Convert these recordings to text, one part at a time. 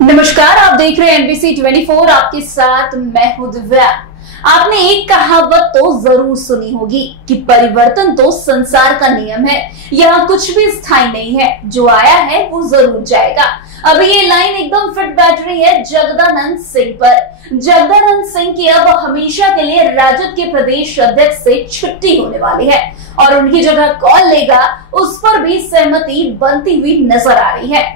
नमस्कार, आप देख रहे हैं एनबीसी 24। आपके साथ मैं हूं दिव्या। आपने एक कहावत तो जरूर सुनी होगी कि परिवर्तन तो संसार का नियम है, यहाँ कुछ भी स्थायी नहीं है, जो आया है वो जरूर जाएगा। अभी ये लाइन एकदम फिट बैठ रही है जगदानंद सिंह पर। जगदानंद सिंह की अब हमेशा के लिए राजद के प्रदेश अध्यक्ष से छुट्टी होने वाली है और उनकी जगह कौन लेगा उस पर भी सहमति बनती हुई नजर आ रही है।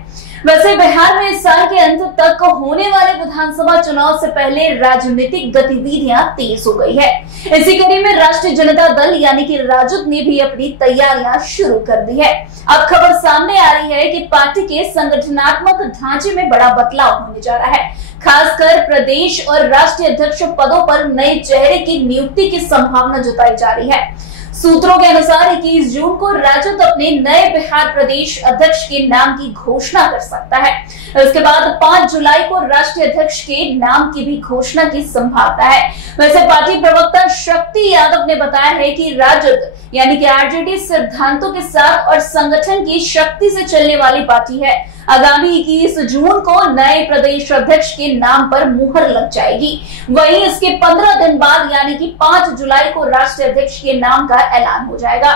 वैसे बिहार में इस साल के अंत तक होने वाले विधानसभा चुनाव से पहले राजनीतिक गतिविधियां तेज हो गई है। इसी कड़ी में राष्ट्रीय जनता दल यानी कि राजद ने भी अपनी तैयारियां शुरू कर दी है। अब खबर सामने आ रही है कि पार्टी के संगठनात्मक ढांचे में बड़ा बदलाव होने जा रहा है। खासकर प्रदेश और राष्ट्रीय अध्यक्ष पदों पर नए चेहरे की नियुक्ति की संभावना जताई जा रही है। सूत्रों के अनुसार 21 जून को राजद अपने नए बिहार प्रदेश अध्यक्ष के नाम की घोषणा कर सकता है। इसके बाद 5 जुलाई को राष्ट्रीय अध्यक्ष के नाम की भी घोषणा की संभावना है। वैसे पार्टी प्रवक्ता शक्ति यादव ने बताया है कि राजद यानी कि आरजेडी सिद्धांतों के साथ और संगठन की शक्ति से चलने वाली पार्टी है। आगामी 21 जून को नए प्रदेश अध्यक्ष के नाम पर मुहर लग जाएगी। वहीं इसके 15 दिन बाद यानी कि 5 जुलाई को राष्ट्रीय अध्यक्ष के नाम का ऐलान हो जाएगा।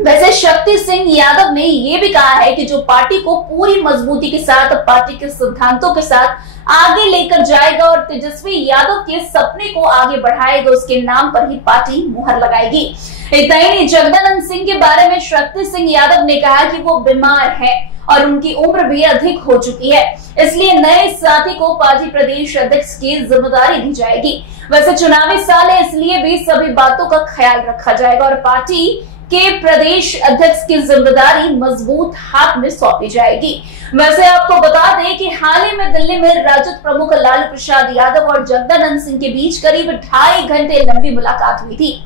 वैसे शक्ति सिंह यादव ने यह भी कहा है कि जो पार्टी को पूरी मजबूती के साथ पार्टी के सिद्धांतों के साथ आगे लेकर जाएगा और तेजस्वी यादव के सपने को आगे बढ़ाएगा, उसके नाम पर ही पार्टी मुहर लगाएगी। इतना ही नहीं, जगदानंद सिंह के बारे में शक्ति सिंह यादव ने कहा कि वो बीमार है और उनकी उम्र भी अधिक हो चुकी है, इसलिए नए साथी को पार्टी प्रदेश अध्यक्ष की जिम्मेदारी दी जाएगी। वैसे चुनावी साल है, इसलिए भी सभी बातों का ख्याल रखा जाएगा और पार्टी के प्रदेश अध्यक्ष की जिम्मेदारी मजबूत हाथ में सौंपी जाएगी। वैसे आपको बता दें कि हाल ही में दिल्ली में राजद प्रमुख लालू प्रसाद यादव और जगदानंद सिंह के बीच करीब 2.5 घंटे लंबी मुलाकात हुई थी।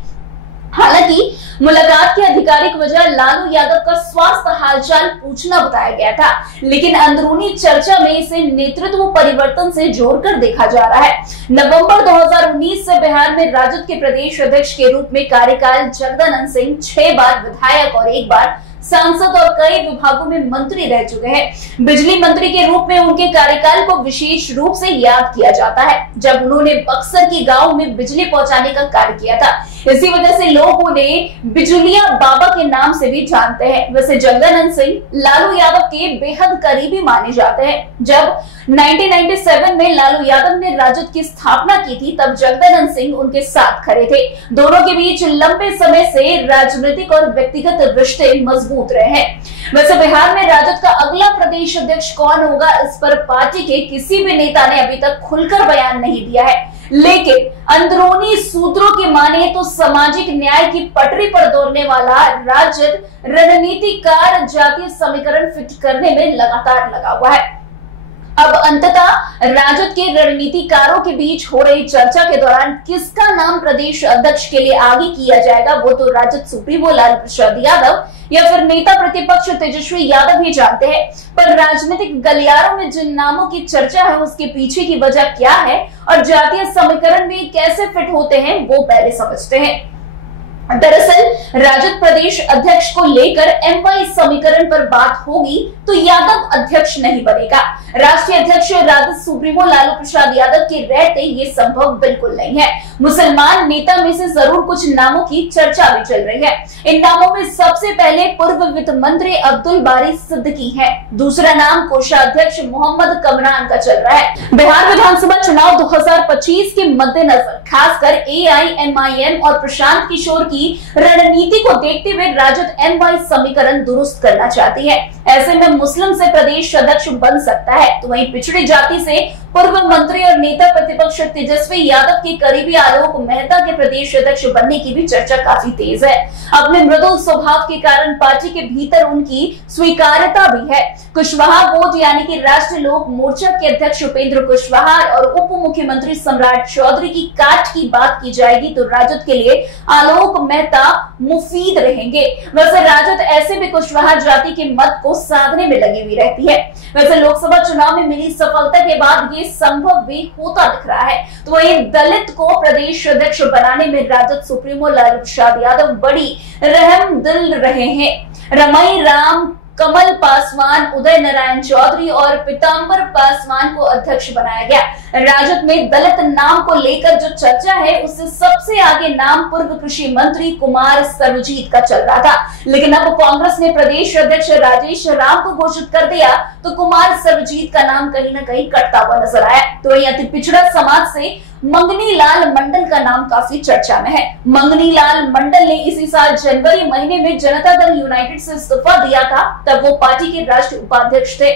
हालांकि मुलाकात की आधिकारिक वजह लालू यादव का स्वास्थ्य हालचाल पूछना बताया गया था, लेकिन अंदरूनी चर्चा में इसे नेतृत्व परिवर्तन से जोड़कर देखा जा रहा है। नवंबर 2019 से बिहार में राजद के प्रदेश अध्यक्ष के रूप में कार्यकाल जगदानंद सिंह 6 बार विधायक और 1 बार सांसद और कई विभागों में मंत्री रह चुके हैं। बिजली मंत्री के रूप में उनके कार्यकाल को विशेष रूप से याद किया जाता है, जब उन्होंने बक्सर के गांव में बिजली पहुंचाने का कार्य किया था। इसी वजह से लोग उन्हें बिजुलिया बाबा के नाम से भी जानते हैं। वैसे जगदानंद सिंह लालू यादव के बेहद करीबी माने जाते हैं। जब 1997 में लालू यादव ने राजद की स्थापना की थी, तब जगदानंद सिंह उनके साथ खड़े थे। दोनों के बीच लंबे समय से राजनीतिक और व्यक्तिगत रिश्ते मजबूत रहे हैं। वैसे बिहार में राजद का अगला प्रदेश अध्यक्ष कौन होगा, इस पर पार्टी के किसी भी नेता ने अभी तक खुलकर बयान नहीं दिया है, लेकिन अंदरूनी सूत्रों की माने तो सामाजिक न्याय की पटरी पर दौड़ने वाला राजद रणनीतिकार जातीय समीकरण फिट करने में लगातार लगा हुआ है। अब अंततः राजद के रणनीतिकारों के बीच हो रही चर्चा के दौरान किसका नाम प्रदेश अध्यक्ष के लिए आगे किया जाएगा, वो तो राजद सुप्रीमो लालू प्रसाद यादव या फिर नेता प्रतिपक्ष तेजस्वी यादव ही जानते हैं। पर राजनीतिक गलियारों में जिन नामों की चर्चा है उसके पीछे की वजह क्या है और जातीय समीकरण में कैसे फिट होते हैं वो पहले समझते हैं। दरअसल राजद प्रदेश अध्यक्ष को लेकर एमवाई समीकरण पर बात होगी तो यादव अध्यक्ष नहीं बनेगा। राष्ट्रीय अध्यक्ष राजद सुप्रीमो लालू प्रसाद यादव के रहते ये संभव बिल्कुल नहीं है। मुसलमान नेता में से जरूर कुछ नामों की चर्चा भी चल रही है। इन नामों में सबसे पहले पूर्व वित्त मंत्री अब्दुल बारी सिद्दीकी है। दूसरा नाम कोषाध्यक्ष मोहम्मद कमरान का चल रहा है। बिहार विधानसभा चुनाव 2025 के मद्देनजर खासकर AIMIM और प्रशांत किशोर की रणनीति को देखते हुए राजद एमवाई समीकरण दुरुस्त करना चाहती है। ऐसे में मुस्लिम से प्रदेश अध्यक्ष बन सकता है, तो वहीं पिछड़ी जाति से पूर्व मंत्री और नेता प्रतिपक्ष तेजस्वी यादव के करीबी आलोक मेहता के प्रदेश अध्यक्ष बनने की भी चर्चा काफी तेज है। अपने मृदुल स्वभाव के कारण पार्टी के भीतर उनकी स्वीकार्यता भी है। कुशवाहा बोर्ड यानी कि राष्ट्रीय लोक मोर्चा के अध्यक्ष उपेंद्र कुशवाहा और उप मुख्यमंत्री सम्राट चौधरी की काट की बात की जाएगी तो राजद के लिए आलोक मेहता मुफीद रहेंगे। वैसे राजद ऐसे भी कुशवाहा जाति के मत को साधने में लगी हुई रहती है। वैसे लोकसभा चुनाव में मिली सफलता के बाद ये संभव भी होता दिख रहा है। तो वही दलित को प्रदेश अध्यक्ष बनाने में राजद सुप्रीमो लालू प्रसाद यादव बड़ी रहमदिल रहे हैं। रमाई राम कमल पासवान, उदय नारायण चौधरी और पीतांबर पासवान को अध्यक्ष बनाया गया। राजद में दलित नाम को लेकर जो चर्चा है उससे सबसे आगे नाम पूर्व कृषि मंत्री कुमार सर्वजीत का चल रहा था, लेकिन अब कांग्रेस ने प्रदेश अध्यक्ष राजेश राम को घोषित कर दिया तो कुमार सर्वजीत का नाम कहीं न कहीं कटता हुआ नजर आया। तो यह अति पिछड़ा समाज से मंगनी लाल मंडल का नाम काफी चर्चा में है। मंगनी लाल मंडल ने इसी साल जनवरी महीने में जनता दल यूनाइटेड से इस्तीफा दिया था, तब वो पार्टी के राष्ट्रीय उपाध्यक्ष थे।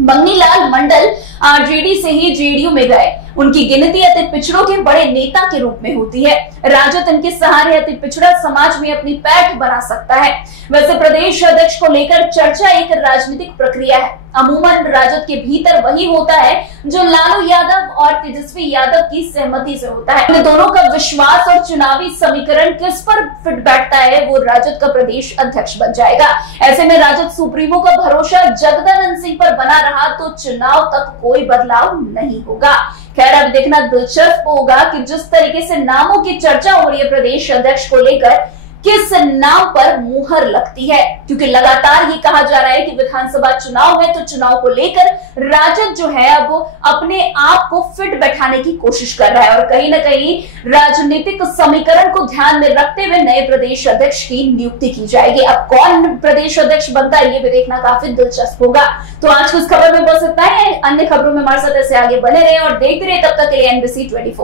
मंगनी लाल मंडल आरजेडी से ही जेडीयू में गए। उनकी गिनती अति पिछड़ों के बड़े नेता के रूप में होती है। राजद इनके सहारे अति पिछड़ा समाज में अपनी पैठ बना सकता है। वैसे प्रदेश अध्यक्ष को लेकर चर्चा एक राजनीतिक प्रक्रिया है। अमूमन राजद के भीतर वही होता है जो लालू यादव और तेजस्वी यादव की सहमति से होता है। इन दोनों का विश्वास और चुनावी समीकरण किस पर फिट बैठता है वो राजद का प्रदेश अध्यक्ष बन जाएगा। ऐसे में राजद सुप्रीमो का भरोसा जगदानंद सिंह पर बना रहा तो चुनाव तक कोई बदलाव नहीं होगा। खैर, अब देखना दिलचस्प होगा कि जिस तरीके से नामों की चर्चा हो रही है प्रदेश अध्यक्ष को लेकर, किस नाम पर मुहर लगती है, क्योंकि लगातार ये कहा जा रहा है कि विधानसभा चुनाव है तो चुनाव को लेकर राजद जो है अब अपने आप को फिट बैठाने की कोशिश कर रहा है और कहीं ना कहीं राजनीतिक समीकरण को ध्यान में रखते हुए नए प्रदेश अध्यक्ष की नियुक्ति की जाएगी। अब कौन प्रदेश अध्यक्ष बनता है ये भी देखना काफी दिलचस्प होगा। तो आज की इस खबर में बस इतना ही। अन्य खबरों में हमारे साथ ऐसे आगे बने रहे और देखते रहे। तब तक के लिए NBC 24।